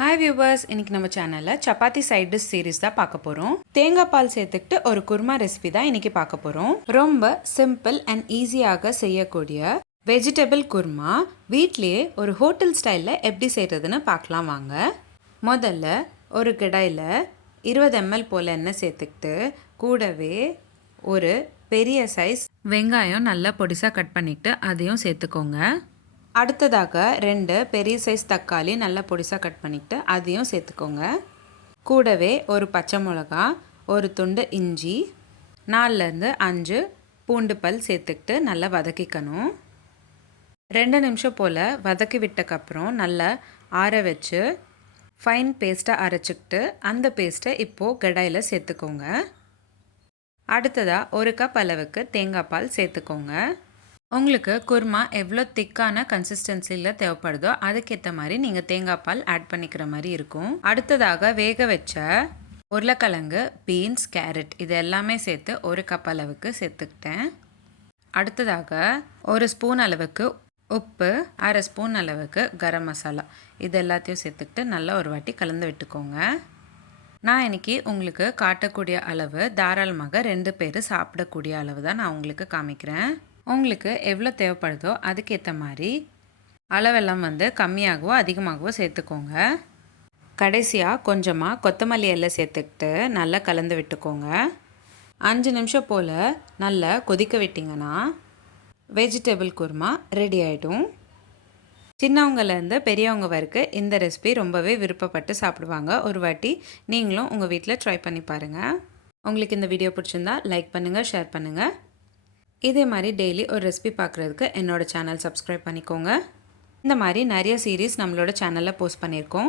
Hi viewers, இன்றைக்கி நம்ம சேனலில் சப்பாத்தி சைட் டிஷ் சீரீஸ் தான் பார்க்க போகிறோம். தேங்காய் பால் சேர்த்துக்கிட்டு ஒரு குருமா ரெசிபி தான் இன்றைக்கி பார்க்க போகிறோம். ரொம்ப சிம்பிள் அண்ட் ஈஸியாக செய்யக்கூடிய வெஜிடபிள் குருமா வீட்லேயே ஒரு ஹோட்டல் ஸ்டைலில் எப்படி செய்கிறதுன்னு பார்க்கலாம் வாங்க. முதல்ல ஒரு கடாயில் 20 ml போல் எண்ணெய் சேர்த்துக்கிட்டு கூடவே ஒரு பெரிய சைஸ் வெங்காயம் நல்லா பொடிசாக கட் பண்ணிவிட்டு அதையும் சேர்த்துக்கோங்க. அடுத்ததாக 2 பெரிய சைஸ் தக்காளி நல்லா பொடிசாக கட் பண்ணிக்கிட்டு அதையும் சேர்த்துக்கோங்க. கூடவே ஒரு பச்சை மிளகா, ஒரு துண்டு இஞ்சி, 4லேருந்து 5 பூண்டு பல் சேர்த்துக்கிட்டு நல்லா வதக்கிக்கணும். 2 நிமிஷம் போல் வதக்கி விட்டக்கப்புறம் நல்லா ஆற வச்சு ஃபைன் பேஸ்ட்டாக அரைச்சிக்கிட்டு அந்த பேஸ்ட்டை இப்போது கடாயில் சேர்த்துக்கோங்க. அடுத்ததாக 1 கப் அளவுக்கு தேங்காய் பால் சேர்த்துக்கோங்க. உங்களுக்கு குருமா எவ்வளோ திக்கான கன்சிஸ்டன்சியில் தேவைப்படுதோ அதுக்கேற்ற மாதிரி நீங்கள் தேங்காய் பால் ஆட் பண்ணிக்கிற மாதிரி இருக்கும். அடுத்ததாக வேக வச்ச உருளைக்கிழங்கு, பீன்ஸ், கேரட் இது எல்லாமே சேர்த்து 1 கப் அளவுக்கு சேர்த்துக்கிட்டேன். அடுத்ததாக 1 ஸ்பூன் அளவுக்கு உப்பு, 1/2 ஸ்பூன் அளவுக்கு கரம் மசாலா இது எல்லாத்தையும் சேர்த்துக்கிட்டு நல்லா ஒரு வாட்டி கலந்து விட்டுக்கோங்க. நான் இன்றைக்கி உங்களுக்கு காட்டக்கூடிய அளவு தாராளமாக 2 பேர் சாப்பிடக்கூடிய அளவு தான் நான் உங்களுக்கு காமிக்கிறேன். உங்களுக்கு எவ்வளோ தேவைப்படுதோ அதுக்கேற்ற மாதிரி அளவெல்லாம் கம்மியாகவோ அதிகமாகவோ சேர்த்துக்கோங்க. கடைசியாக கொஞ்சமாக கொத்தமல்லி எல்லாம் சேர்த்துக்கிட்டு நல்லா கலந்து விட்டுக்கோங்க. 5 நிமிஷம் போல் நல்லா கொதிக்க விட்டிங்கன்னா வெஜிடபிள் குருமா ரெடி ஆகிடும். சின்னவங்கலேருந்து பெரியவங்க வரைக்கும் இந்த ரெசிபி ரொம்பவே விருப்பப்பட்டு சாப்பிடுவாங்க. ஒரு வாட்டி நீங்களும் உங்கள் வீட்டில் ட்ரை பண்ணி பாருங்கள். உங்களுக்கு இந்த வீடியோ பிடிச்சிருந்தா லைக் பண்ணுங்கள், ஷேர் பண்ணுங்கள். இதே மாதிரி டெய்லி ஒரு ரெசிபி பார்க்குறதுக்கு என்னோடய சேனல் சப்ஸ்கிரைப் பண்ணிக்கோங்க. இந்த மாதிரி நிறைய சீரீஸ் நம்மளோட சேனலில் போஸ்ட் பண்ணியிருக்கோம்.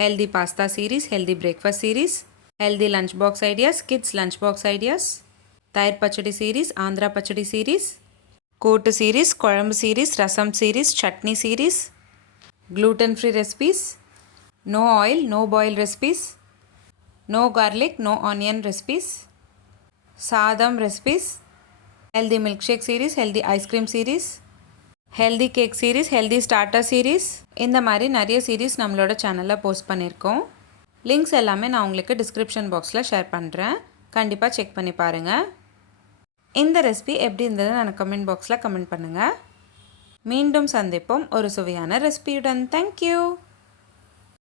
Healthy pasta series, healthy breakfast series, healthy lunch box ideas, kids lunch box ideas, thayir pachadi series, Andhra pachadi series, kootu series, kuzhambu series, rasam series, chutney series, gluten free recipes, no oil no boil recipes, no garlic no onion recipes, sadam recipes, healthy milkshake series, healthy ice cream series, healthy cake series, healthy starter series இந்த மாதிரி நிறைய series நம்மளோட சேனலில் post பண்ணியிருக்கோம். Links எல்லாமே நான் உங்களுக்கு description பாக்ஸில் ஷேர் பண்ணுறேன். கண்டிப்பாக செக் பண்ணி பாருங்கள். இந்த ரெசிபி எப்படி இருந்ததுன்னு எனக்கு கமெண்ட் பாக்ஸில் கமெண்ட் பண்ணுங்கள். மீண்டும் சந்திப்போம் ஒரு சுவையான ரெசிபியுடன். தேங்க்யூ.